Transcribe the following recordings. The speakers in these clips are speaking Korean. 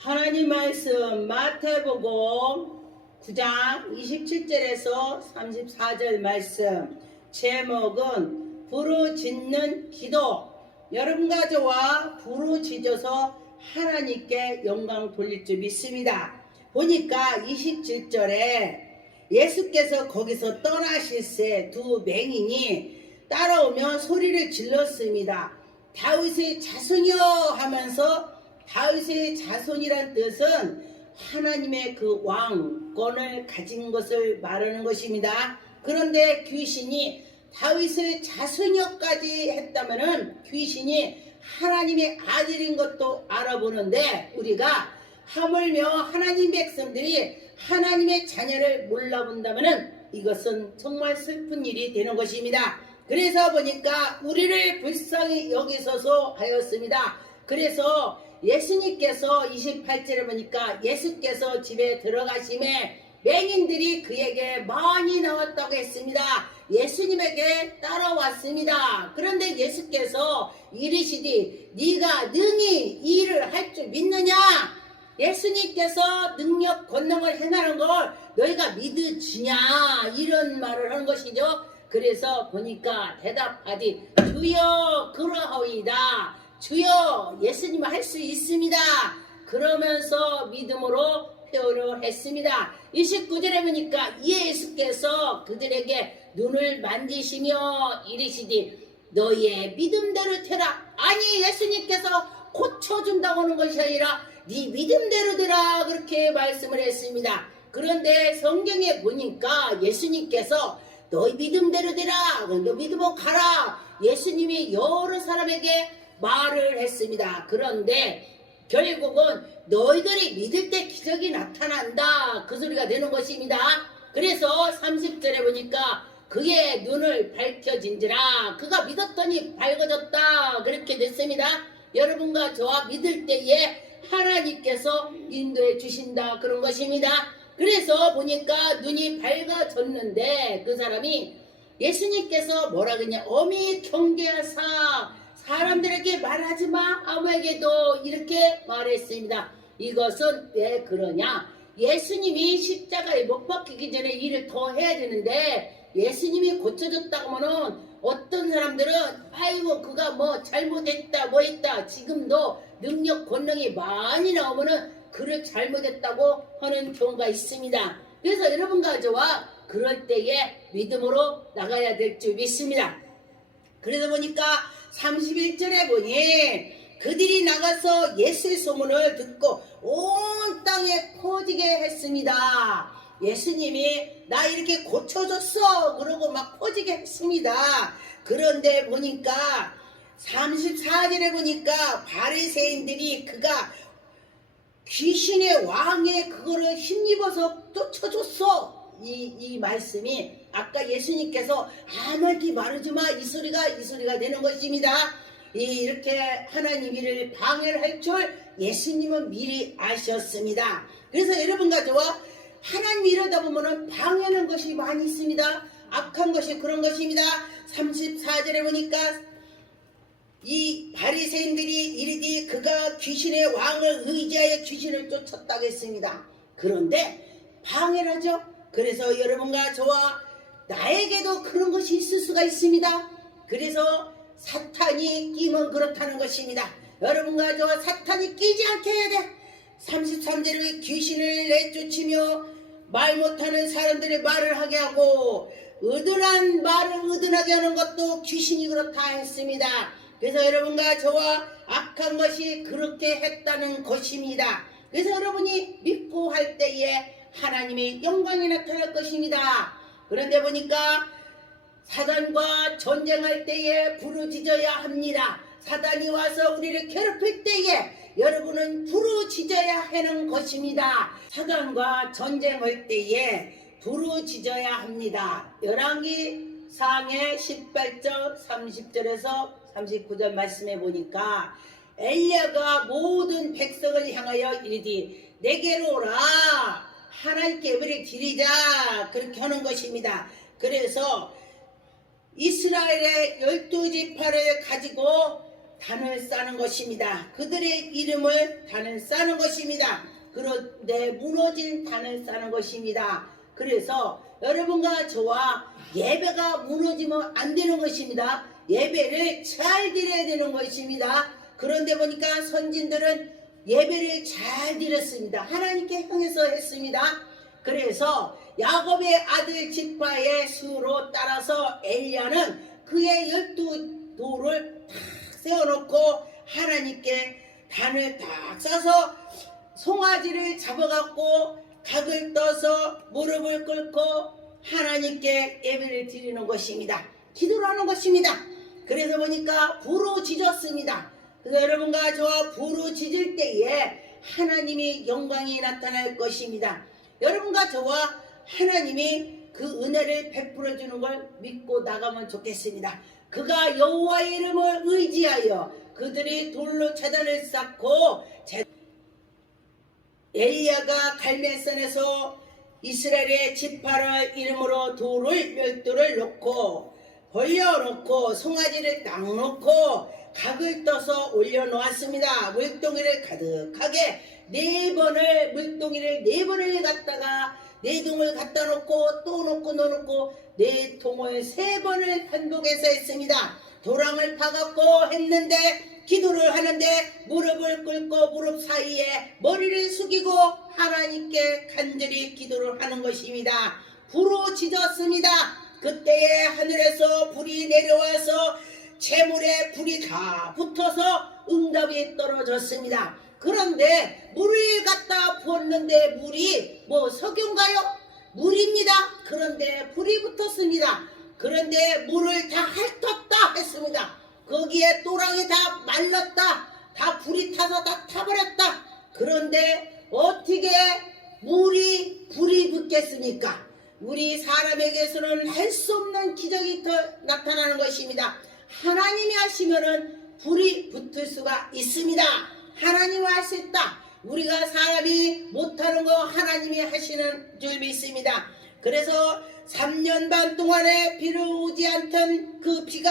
하나님 말씀 마태복음 9장 27절에서 34절 말씀, 제목은 부르짖는 기도. 여러분과 저와 부르짖어서 하나님께 영광 돌릴 줄 믿습니다. 보니까 27절에 예수께서 거기서 떠나실새 두 맹인이 따라오며 소리를 질렀습니다. 다윗의 자손이여 하면서, 다윗의 자손이란 뜻은 하나님의 그 왕권을 가진 것을 말하는 것입니다. 그런데 귀신이 다윗의 자손이여까지 했다면은 귀신이 하나님의 아들인 것도 알아보는데, 우리가 하물며 하나님 백성들이 하나님의 자녀를 몰라본다면은 이것은 정말 슬픈 일이 되는 것입니다. 그래서 보니까 우리를 불쌍히 여기소서 하였습니다. 그래서 예수님께서 28절에 보니까 예수께서 집에 들어가심에 맹인들이 그에게 많이 나왔다고 했습니다. 예수님에게 따라왔습니다. 그런데 예수께서 이르시되 네가 능히 이 일을 할 줄 믿느냐? 예수님께서 능력 권능을 행하는 걸 너희가 믿으시냐? 이런 말을 하는 것이죠. 그래서 보니까 대답하되 주여 그러하오이다. 주여 예수님은 할 수 있습니다. 그러면서 믿음으로 회오려 했습니다. 29절에 보니까 예수께서 그들에게 눈을 만지시며 이르시되 너희의 믿음대로 되라. 아니, 예수님께서 고쳐준다고 하는 것이 아니라 네 믿음대로 되라, 그렇게 말씀을 했습니다. 그런데 성경에 보니까 예수님께서 너희 믿음대로 되라, 너 믿으면 가라, 예수님이 여러 사람에게 말을 했습니다. 그런데 결국은 너희들이 믿을 때 기적이 나타난다, 그 소리가 되는 것입니다. 그래서 30절에 보니까 그의 눈을 밝혀진지라, 그가 믿었더니 밝아졌다, 그렇게 됐습니다. 여러분과 저와 믿을 때에 하나님께서 인도해 주신다, 그런 것입니다. 그래서 보니까 눈이 밝아졌는데 그 사람이 예수님께서 뭐라 그러냐, 어미 경계하사 사람들에게 말하지 마, 아무에게도, 이렇게 말했습니다. 이것은 왜 그러냐? 예수님이 십자가에 못 박히기 전에 일을 더 해야 되는데 예수님이 고쳐졌다고 하면은 어떤 사람들은 아이고 그가 뭐 잘못했다 뭐 했다, 지금도 능력 권능이 많이 나오면은 그를 잘못했다고 하는 경우가 있습니다. 그래서 여러분과 저와 그럴 때에 믿음으로 나가야 될 줄 믿습니다. 그래서 보니까 31절에 보니 그들이 나가서 예수의 소문을 듣고 온 땅에 퍼지게 했습니다. 예수님이 나 이렇게 고쳐줬어 그러고 막 퍼지게 했습니다. 그런데 보니까 34절에 보니까 바리새인들이 그가 귀신의 왕의 그거를 힘입어서 쫓아줬어, 이 말씀이 아까 예수님께서 아무한테 말하지 마, 이 소리가 되는 것입니다. 이렇게 하나님 일을 방해를 할 줄 예수님은 미리 아셨습니다. 그래서 여러분과 저와 하나님 이러다 보면은 방해하는 것이 많이 있습니다. 악한 것이 그런 것입니다. 34절에 보니까 이 바리새인들이 이르되 그가 귀신의 왕을 의지하여 귀신을 쫓았다고 했습니다. 그런데 방해를 하죠. 그래서 여러분과 저와 나에게도 그런 것이 있을 수가 있습니다. 그래서 사탄이 끼면 그렇다는 것입니다. 여러분과 저와 사탄이 끼지 않게 해야 돼. 33절에 귀신을 내쫓으며 말 못하는 사람들의 말을 하게 하고 의든한 말을 의든하게 하는 것도 귀신이 그렇다 했습니다. 그래서 여러분과 저와 악한 것이 그렇게 했다는 것입니다. 그래서 여러분이 믿고 할 때에 하나님의 영광이 나타날 것입니다. 그런데 보니까 사단과 전쟁할 때에 부르짖어야 합니다. 사단이 와서 우리를 괴롭힐 때에 여러분은 부르짖어야 하는 것입니다. 사단과 전쟁할 때에 부르짖어야 합니다. 열왕기상의 18절 30절에서 39절 말씀해 보니까 엘리야가 모든 백성을 향하여 이르되 내게로 오라, 하나님께 예배를 드리자, 그렇게 하는 것입니다. 그래서 이스라엘의 12지파를 가지고 단을 쌓는 것입니다. 그들의 이름을 단을 쌓는 것입니다. 그런데 무너진 단을 쌓는 것입니다. 그래서 여러분과 저와 예배가 무너지면 안 되는 것입니다. 예배를 잘 드려야 되는 것입니다. 그런데 보니까 선진들은 예배를 잘 드렸습니다. 하나님께 향해서 했습니다. 그래서 야곱의 아들 지파의 수로 따라서 엘리야는 그의 12돌을 탁 세워놓고 하나님께 단을 딱 싸서 송아지를 잡아갖고 각을 떠서 무릎을 꿇고 하나님께 예배를 드리는 것입니다. 기도를 하는 것입니다. 그래서 보니까 부르짖었습니다. 그래서 여러분과 저와 부르짖을 때에 하나님이 영광이 나타날 것입니다. 여러분과 저와 하나님이 그 은혜를 베풀어 주는 걸 믿고 나가면 좋겠습니다. 그가 여호와의 이름을 의지하여 그들이 돌로 제단을 쌓고 엘리야가 갈멜산에서 이스라엘의 지파를 이름으로 돌을 12돌을 놓고 벌려놓고 송아지를 딱 놓고 각을 떠서 올려놓았습니다. 물동이를 가득하게 물동이를 4번을 갖다가 4동을 갖다 놓고 또 놓고 놓고 4통을 3번을 반복해서 했습니다. 도랑을 파갖고 했는데 기도를 하는데 무릎을 꿇고 무릎 사이에 머리를 숙이고 하나님께 간절히 기도를 하는 것입니다. 부르짖었습니다. 그때에 하늘에서 불이 내려와서 재물에 불이 다 붙어서 응답이 떨어졌습니다. 그런데 물을 갖다 부었는데 물이 석유인가요? 물입니다. 그런데 불이 붙었습니다. 그런데 물을 다 핥았다 했습니다. 거기에 또랑이 다 말랐다. 다 불이 타서 다 타버렸다. 그런데 어떻게 불이 붙겠습니까? 우리 사람에게서는 할 수 없는 기적이 나타나는 것입니다. 하나님이 하시면은 불이 붙을 수가 있습니다. 하나님이 할 수 있다. 우리가 사람이 못하는 거 하나님이 하시는 줄 믿습니다. 그래서 3년 반 동안에 비를 오지 않던 그 비가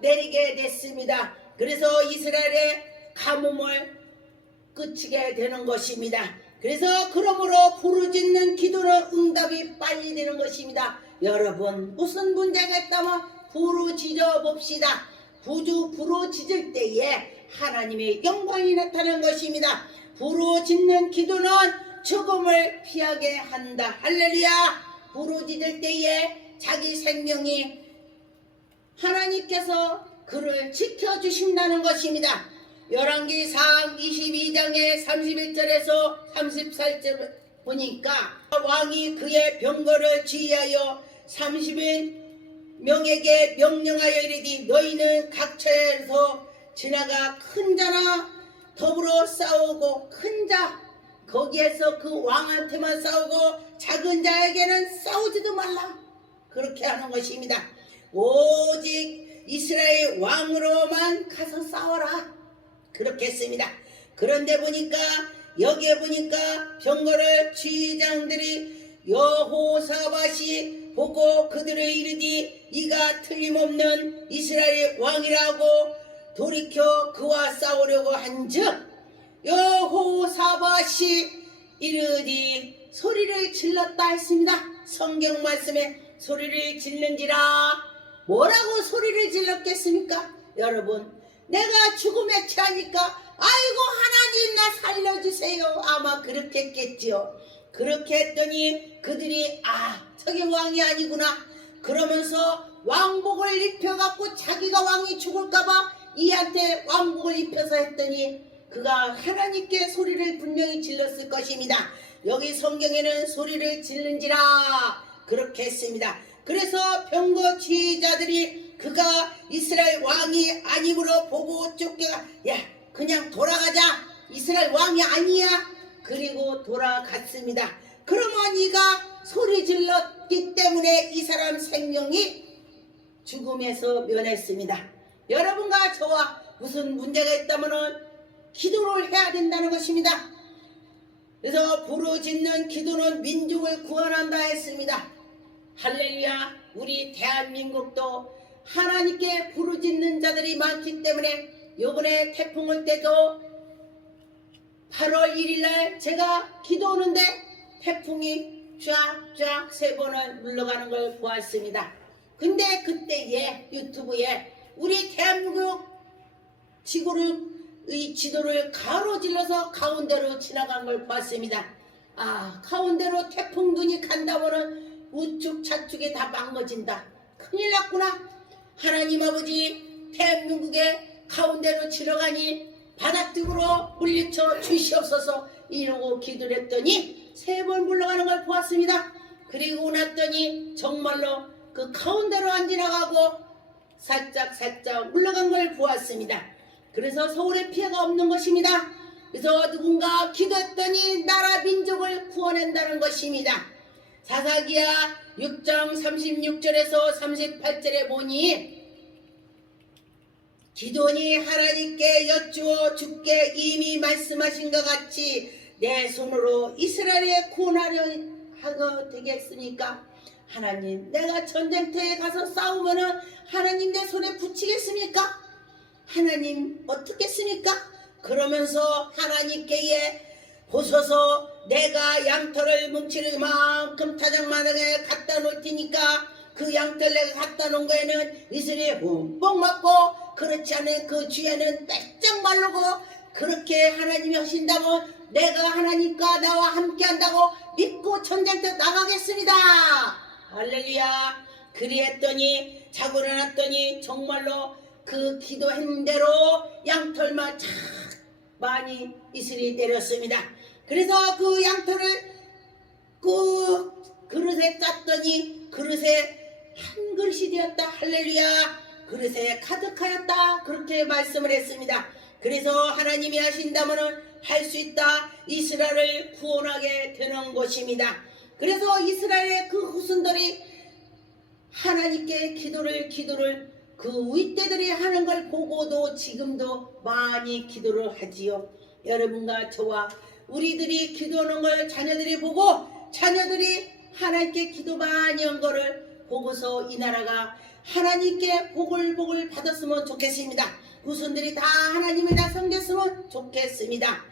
내리게 됐습니다. 그래서 이스라엘의 가뭄을 그치게 되는 것입니다. 그래서 그러므로 부르짖는 기도는 응답이 빨리 되는 것입니다. 여러분 무슨 문제가 있다면 부르짖어 봅시다. 부르짖을 때에 하나님의 영광이 나타나는 것입니다. 부르짖는 기도는 죽음을 피하게 한다. 할렐루야. 부르짖을 때에 자기 생명이 하나님께서 그를 지켜주신다는 것입니다. 열왕기상 22장의 31절에서 34절 보니까 왕이 그의 병거를 지휘하여 30명에게 명령하여 이르되 너희는 각처에서 지나가 큰 자나 더불어 싸우고 큰 자 거기에서 그 왕한테만 싸우고 작은 자에게는 싸우지도 말라. 그렇게 하는 것입니다. 오직 이스라엘 왕으로만 가서 싸워라. 그렇게 했습니다. 그런데 보니까 여기에 보니까 병거를 지휘장들이 여호사밧이 보고 그들을 이르되 이가 틀림없는 이스라엘 왕이라고 돌이켜 그와 싸우려고 한즉 여호사밧이 이르되 소리를 질렀다 했습니다. 성경 말씀에 소리를 질른지라. 뭐라고 소리를 질렀겠습니까? 여러분 내가 죽음에 처하니까 아이고 하나님 나 살려주세요. 아마 그렇게 했겠지요. 그렇게 했더니 그들이 저게 왕이 아니구나 그러면서 왕복을 입혀갖고 자기가 왕이 죽을까봐 이한테 왕복을 입혀서 했더니 그가 하나님께 소리를 분명히 질렀을 것입니다. 여기 성경에는 소리를 질른지라 그렇게 했습니다. 그래서 병거 지휘자들이 그가 이스라엘 왕이 아니므로 보고 쫓겨가 그냥 돌아가자. 이스라엘 왕이 아니야. 그리고 돌아갔습니다. 그러면 이가 소리 질렀기 때문에 이 사람 생명이 죽음에서 면했습니다. 여러분과 저와 무슨 문제가 있다면 기도를 해야 된다는 것입니다. 그래서 부르짖는 기도는 민족을 구원한다 했습니다. 할렐루야. 우리 대한민국도 하나님께 부르짖는 자들이 많기 때문에 요번에 태풍 올 때도 8월 1일날 제가 기도 오는데 태풍이 쫙쫙 3번을 물러가는 걸 보았습니다. 근데 그때에 유튜브에 우리 대한민국 지구의 지도를 가로질러서 가운데로 지나간 걸 보았습니다. 아, 가운데로 태풍 눈이 간다면은 우측 좌측이 다 망가진다. 큰일 났구나. 하나님 아버지 대한민국의 가운데로 지나가니 바닥쪽으로 물리쳐 주시옵소서 이러고 기도를 했더니 3번 물러가는 걸 보았습니다. 그리고 났더니 정말로 그 가운데로 안 지나가고 살짝 물러간 걸 보았습니다. 그래서 서울에 피해가 없는 것입니다. 그래서 누군가 기도했더니 나라 민족을 구원한다는 것입니다. 사사기야 6장 36절에서 38절에 보니 기도니 하나님께 여쭈어 주께 이미 말씀하신 것 같이 내 손으로 이스라엘에 구원하려 하고 되겠습니까? 하나님, 내가 전쟁터에 가서 싸우면은 하나님 내 손에 붙이겠습니까? 하나님 어떻겠습니까? 그러면서 하나님께 보소서 내가 양털을 뭉칠 만큼 타작마당에 갖다 놓을 테니까 그 양털 내가 갖다 놓은 거에는 이슬이 흠뻑 맞고 그렇지 않은 그 주에는 빼쩍 마르고 그렇게 하나님이 하신다면 내가 하나님과 나와 함께 한다고 믿고 전쟁터 나가겠습니다. 할렐루야. 그리했더니 자고 일어났더니 정말로 그 기도한 대로 양털만 착 많이 이슬이 내렸습니다. 그래서 그 양털을 그 그릇에 짰더니 그릇에 한 그릇이 되었다. 할렐루야. 그릇에 가득하였다. 그렇게 말씀을 했습니다. 그래서 하나님이 하신다면 할 수 있다. 이스라엘을 구원하게 되는 것입니다. 그래서 이스라엘의 그 후손들이 하나님께 기도를 그 윗대들이 하는 걸 보고도 지금도 많이 기도를 하지요. 여러분과 저와 우리들이 기도하는 걸 자녀들이 보고 자녀들이 하나님께 기도 많이 한 거를 보고서 이 나라가 하나님께 복을 받았으면 좋겠습니다. 후손들이 다 하나님을 다 섬겼으면 좋겠습니다.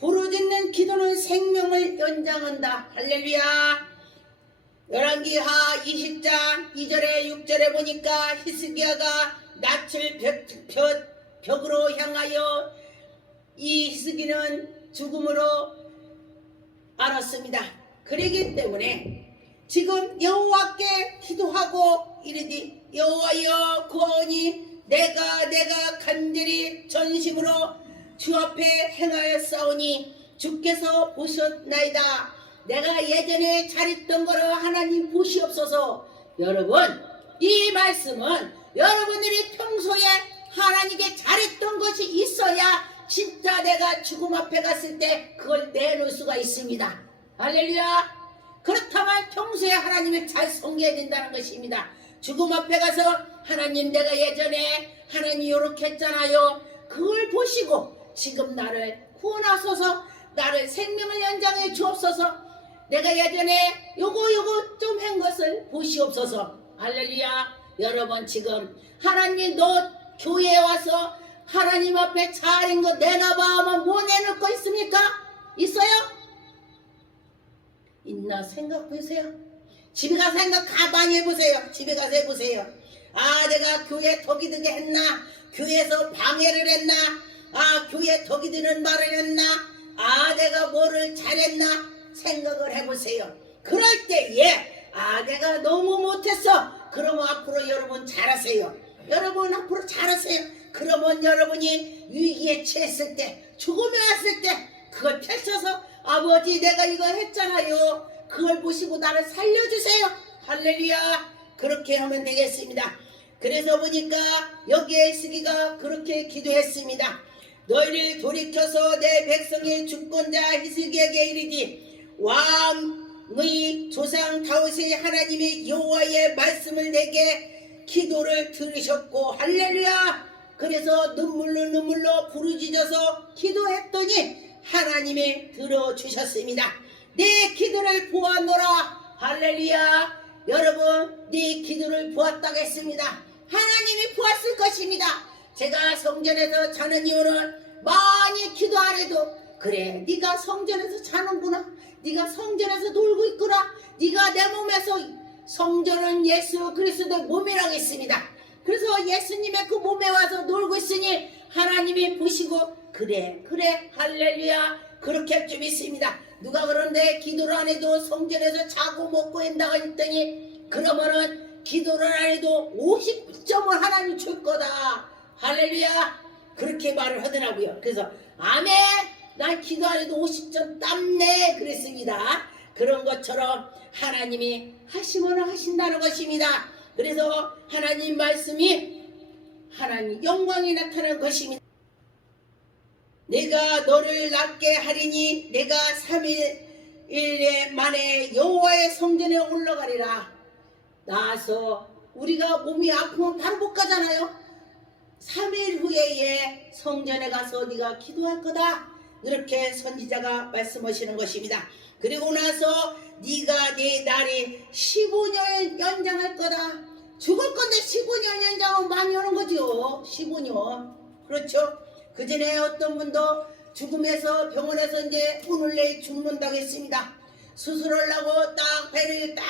부르짖는 기도는 생명을 연장한다. 할렐루야. 열왕기하 20장 2절에 6절에 보니까 히스기야가 낯을 벽으로 향하여 이 히스기는 죽음으로 알았습니다. 그러기 때문에 지금 여호와께 기도하고 이르디 여호와여 구하오니 내가 간절히 전심으로 주 앞에 행하였사오니 주께서 보셨나이다. 내가 예전에 잘했던 거를 하나님 보시옵소서. 여러분 이 말씀은 여러분들이 평소에 하나님께 잘했던 것이 있어야 진짜 내가 죽음 앞에 갔을 때 그걸 내놓을 수가 있습니다. 할렐루야. 그렇다면 평소에 하나님을 잘 섬겨야 된다는 것입니다. 죽음 앞에 가서 하나님 내가 예전에 하나님 이렇게 했잖아요. 그걸 보시고 지금 나를 구원하소서. 나를 생명을 연장해 주옵소서. 내가 예전에 요거 좀 한 것을 보시옵소서. 할렐루야. 여러분 지금 하나님이 너 교회에 와서 하나님 앞에 잘한 거 내놔봐 하면 뭐 내놓을 거 있습니까? 있어요? 있나 생각해보세요. 집에 가서 생각 가만히 해보세요. 집에 가서 해보세요. 아 내가 교회 덕이 들게 했나? 교회에서 방해를 했나? 아 교회 덕이 드는 말을 했나? 아 내가 뭐를 잘했나? 생각을 해보세요. 그럴 때에 아 내가 너무 못했어. 그러면 앞으로 여러분 잘하세요. 여러분 앞으로 잘하세요. 그러면 여러분이 위기에 처했을 때 죽음에 왔을 때 그걸 펼쳐서 아버지 내가 이거 했잖아요. 그걸 보시고 나를 살려주세요. 할렐루야. 그렇게 하면 되겠습니다. 그래서 보니까 여기에 히스기가 그렇게 기도했습니다. 너희를 돌이켜서 내 백성의 주권자 히스기에게 이르디 왕의 조상 다윗의 하나님의 여호와의 말씀을 내게 기도를 들으셨고 할렐루야. 그래서 눈물로 부르짖어서 기도했더니 하나님이 들어주셨습니다. 내 기도를 보았노라. 할렐루야. 여러분 네 기도를 보았다고 했습니다. 하나님이 보았을 것입니다. 제가 성전에서 자는 이유는 많이 기도 안 해도 그래 네가 성전에서 자는구나, 네가 성전에서 놀고 있구나, 네가 내 몸에서 성전은 예수 그리스도의 몸이라고 했습니다. 그래서 예수님의 그 몸에 와서 놀고 있으니 하나님이 보시고 그래 할렐루야 그렇게 할 줄 믿습니다. 누가 그런데 기도를 안 해도 성전에서 자고 먹고 한다고 했더니 그러면은 기도를 안 해도 50점을 하나님 줄 거다. 할렐루야 그렇게 말을 하더라고요. 그래서 아멘 난 기도 안 해도 50점 땀내 그랬습니다. 그런 것처럼 하나님이 하시면 하신다는 것입니다. 그래서 하나님 말씀이 하나님 영광이 나타난 것입니다. 내가 너를 낫게 하리니 내가 3일 만에 여호와의 성전에 올라가리라. 나와서 우리가 몸이 아프면 바로 못 가잖아요. 3일 후에 성전에 가서 네가 기도할 거다. 이렇게 선지자가 말씀하시는 것입니다. 그리고 나서 네가 내 날이 15년 연장할 거다. 죽을 건데 15년 연장은 많이 오는 거죠. 15년. 그렇죠. 그 전에 어떤 분도 죽음에서 병원에서 이제 오늘 내일 죽는다고 했습니다. 수술하려고 딱 배를 딱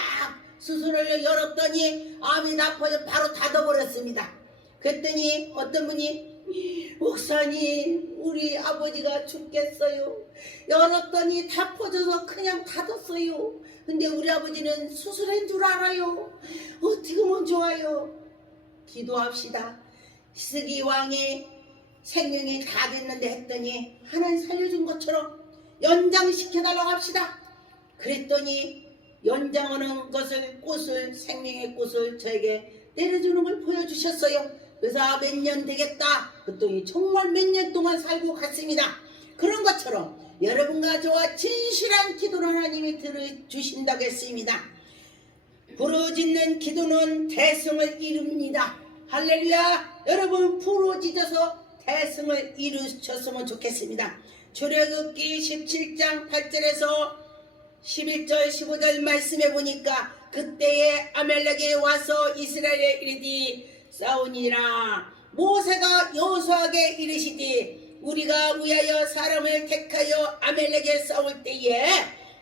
수술을 열었더니 암이 나빠져 바로 닫아버렸습니다. 그랬더니 어떤 분이 목사님 우리 아버지가 죽겠어요. 열었더니 다 퍼져서 그냥 닫았어요. 근데 우리 아버지는 수술한 줄 알아요. 어떻게 하면 좋아요? 기도합시다. 히스기 왕이 생명이 다 됐는데 했더니 하나님 살려준 것처럼 연장시켜달라고 합시다. 그랬더니 연장하는 것을 꽃을 생명의 꽃을 저에게 내려주는 걸 보여주셨어요. 그래서 몇 년 되겠다 그랬더니 정말 몇 년 동안 살고 갔습니다. 그런 것처럼 여러분과 저와 진실한 기도를 하나님이 들어주신다고 했습니다. 부르짖는 기도는 대성을 이룹니다. 할렐루야. 여러분 부르짖어서 대성을 이루셨으면 좋겠습니다. 출애굽기 17장 8절에서 11절 15절 말씀해 보니까 그때에 아멜렉에 와서 이스라엘에 이르디 싸우니라. 모세가 여호수아에게 이르시되 우리가 위하여 사람을 택하여 아멜렉에 싸울 때에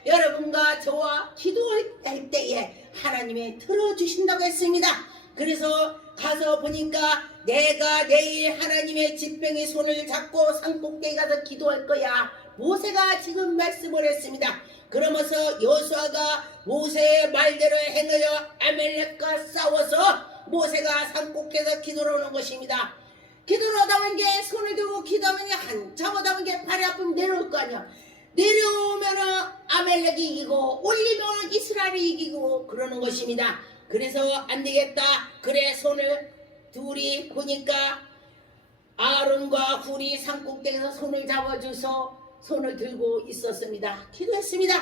여러분과 저와 기도할 때에 하나님이 들어주신다고 했습니다. 그래서 가서 보니까 내가 내일 하나님의 지팡이 손을 잡고 산꼭대기 가서 기도할 거야. 모세가 지금 말씀을 했습니다. 그러면서 여호수아가 모세의 말대로 행하여 아멜렉과 싸워서 모세가 산꼭대기에서 기도를 하는 것입니다. 기도를 하다 보니 손을 들고 기도하면 한참 하다 보니 발이 아프면 내려올 거 아니야. 내려오면은 아멜렉이 이기고 올리면 이스라엘이 이기고 그러는 것입니다. 그래서 안 되겠다. 그래 손을 둘이 보니까 아론과 훌이 산꼭대기에서 손을 잡아줘서 손을 들고 있었습니다. 기도했습니다.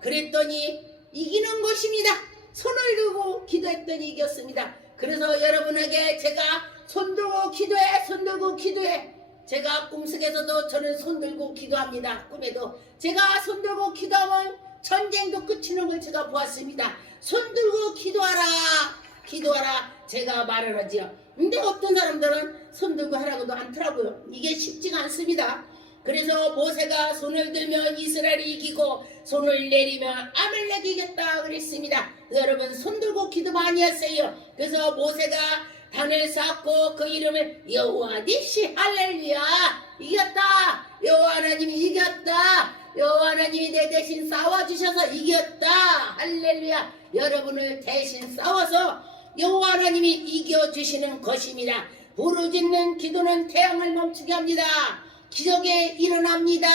그랬더니 이기는 것입니다. 손을 들고 기도했더니 이겼습니다. 그래서 여러분에게 제가 손 들고 기도해, 손 들고 기도해. 제가 꿈속에서도 저는 손 들고 기도합니다. 꿈에도 제가 손 들고 기도하면 전쟁도 끝이는 걸 제가 보았습니다. 손 들고 기도하라, 기도하라 제가 말을 하지요. 근데 어떤 사람들은 손 들고 하라고도 않더라고요. 이게 쉽지가 않습니다. 그래서 모세가 손을 들면 이스라엘이 이기고 손을 내리면 아멜렉이 이겼다 그랬습니다. 여러분 손 들고 기도 많이 하세요. 그래서 모세가 단을 쌓고 그 이름을 여호와 니시 할렐루야 이겼다. 여호와 하나님이 이겼다. 여호와 하나님이 내 대신 싸워주셔서 이겼다. 할렐루야. 여러분을 대신 싸워서 여호와 하나님이 이겨주시는 것입니다. 부르짖는 기도는 태양을 멈추게 합니다. 기적이 일어납니다.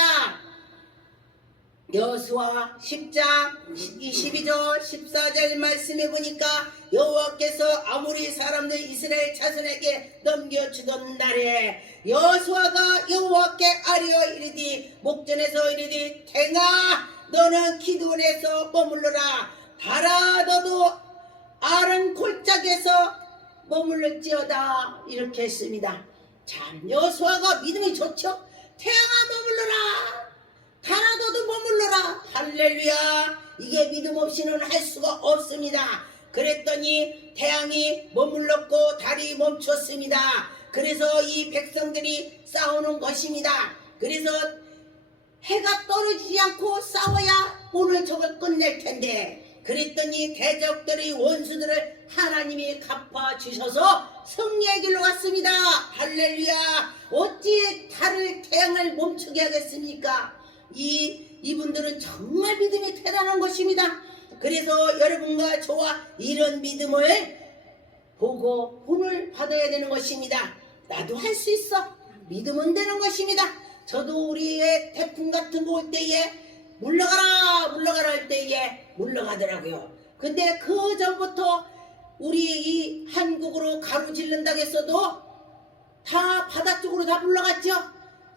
여호수아 10장 22절 14절 말씀해 보니까 여호와께서 아무리 사람들 이스라엘 자손에게 넘겨주던 날에 여호수아가 여호와께 아뢰어 이르디 목전에서 이르디 탱아 너는 기드온에서 머물러라. 달아 너도 아른 골짜기에서 머물렀지어다. 이렇게 했습니다. 참 여호수아가 믿음이 좋죠. 태양아 머물러라. 달아 너도 머물러라. 할렐루야. 이게 믿음 없이는 할 수가 없습니다. 그랬더니 태양이 머물렀고 달이 멈췄습니다. 그래서 이 백성들이 싸우는 것입니다. 그래서 해가 떨어지지 않고 싸워야 오늘 저걸 끝낼 텐데, 그랬더니 대적들의 원수들을 하나님이 갚아주셔서 승리의 길로 갔습니다. 할렐루야. 어찌 달을 태양을 멈추게 하겠습니까? 이분들은 정말 믿음이 대단한 것입니다. 그래서 여러분과 저와 이런 믿음을 보고 본을 받아야 되는 것입니다. 나도 할 수 있어. 믿으면 되는 것입니다. 저도 우리의 태풍 같은 거 올 때에 물러가라 할 때에 물러가더라고요. 근데 그 전부터 우리 이 한국으로 가로질른다고 했어도 다 바다 쪽으로 다 물러갔죠.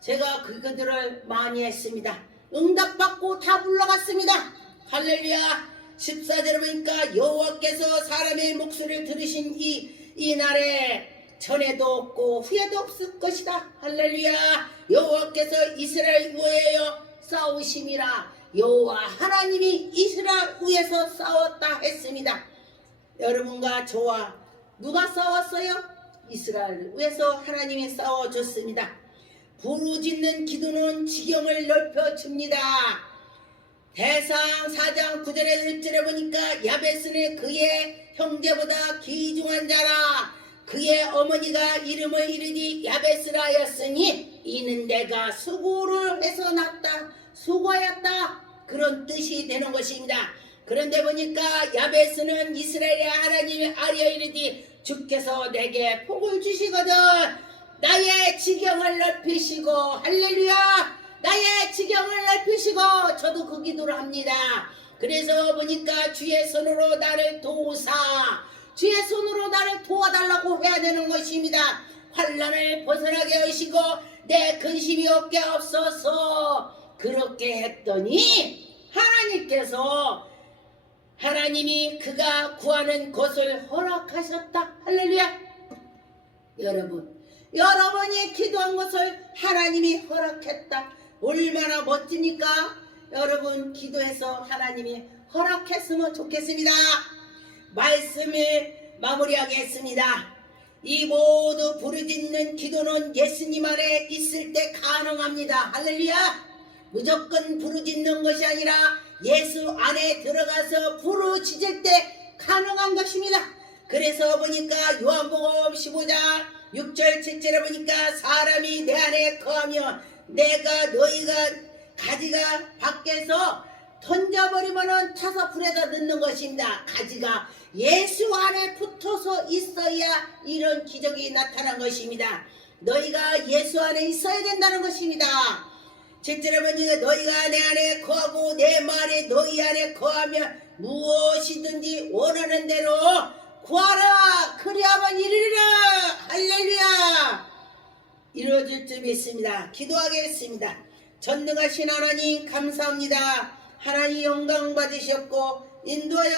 제가 그들을 많이 했습니다. 응답받고 다 물러갔습니다. 할렐루야. 14절에 보니까 여호와께서 사람의 목소리를 들으신 이 날에 전에도 없고 후에도 없을 것이다. 할렐루야. 여호와께서 이스라엘 위하여 싸우심이라. 여호와 하나님이 이스라엘 위에서 싸웠다 했습니다. 여러분과 저와 누가 싸웠어요? 이스라엘 위에서 하나님이 싸워줬습니다. 부르짖는 기도는 지경을 넓혀줍니다. 대상 4장 9절에 1절에 보니까 야베스는 그의 형제보다 귀중한 자라. 그의 어머니가 이름을 이르니 야베스라였으니 이는 내가 수고를 해서 낳았다. 수고하였다. 그런 뜻이 되는 것입니다. 그런데 보니까 야베스는 이스라엘의 하나님이 아뢰어 이르니 주께서 내게 복을 주시거든 나의 지경을 넓히시고, 할렐루야, 나의 지경을 넓히시고, 저도 그 기도를 합니다. 그래서 보니까 주의 손으로 나를 도우사, 주의 손으로 나를 도와달라고 해야 되는 것입니다. 환난을 벗어나게 하시고 내 근심이 없게 없어서. 그렇게 했더니 하나님이 그가 구하는 것을 허락하셨다. 할렐루야. 여러분이 기도한 것을 하나님이 허락했다. 얼마나 멋지니까. 여러분 기도해서 하나님이 허락했으면 좋겠습니다. 말씀을 마무리하겠습니다. 이 모두 부르짖는 기도는 예수님 안에 있을 때 가능합니다. 할렐루야. 무조건 부르짖는 것이 아니라 예수 안에 들어가서 부르짖을 때 가능한 것입니다. 그래서 보니까 요한복음 15장 6절 7절에 보니까 사람이 내 안에 거하며 너희가 가지가 밖에서 던져버리면은 타서 불에다 넣는 것입니다. 가지가 예수 안에 붙어서 있어야 이런 기적이 나타난 것입니다. 너희가 예수 안에 있어야 된다는 것입니다. 7절에 보니까 너희가 내 안에 거하고 내 말이 너희 안에 거하면 무엇이든지 원하는 대로 구하라. 그리하면 이르리라. 할렐루야. 이루어질 줄 믿습니다. 기도하겠습니다. 전능하신 하나님 감사합니다. 하나님 영광 받으셨고 인도하여